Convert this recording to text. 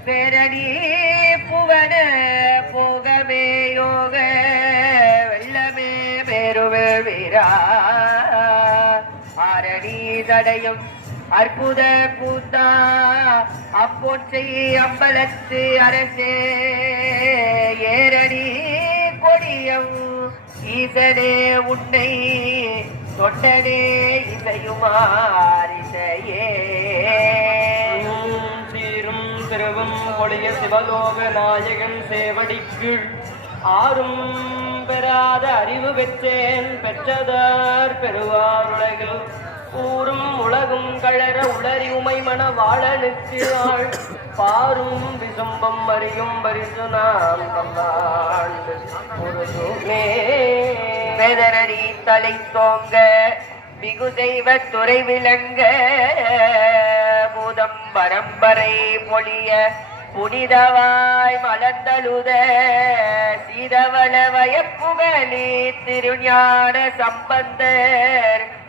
பேரணி புவன போகமே யோக வெள்ளமே மேருவே வீரா ஆரணி தடையும் அற்புத பூத்தா அப்போற்றை அம்பலத்து அரசே ஏரணி கொடியம் ஈசனே உன்னை தொட்டனே இசையுமாரிசையே சீரும் திருவும் கொடிய சிவலோக நாயகன் சேவடிக்கு ஆறும் பெறாத அறிவு பெற்றேன் பெற்றதார் பெறுவாருலகில் ஊரும் உலகும் கழற உளறி உமை மன வாழனுக்கு ஆள் பாரும் விசும்பம் அறியும் பரிசு நாம் தந்தாண்டு ஒரு வேதரறி தலை தோங்க மிகு தெய்வ துறை விளங்க பூதம் பரம்பரை பொழிய புனிதவாய் மலர்ந்தழுத சீதவள வயப்புகழி திருஞான சம்பந்தர்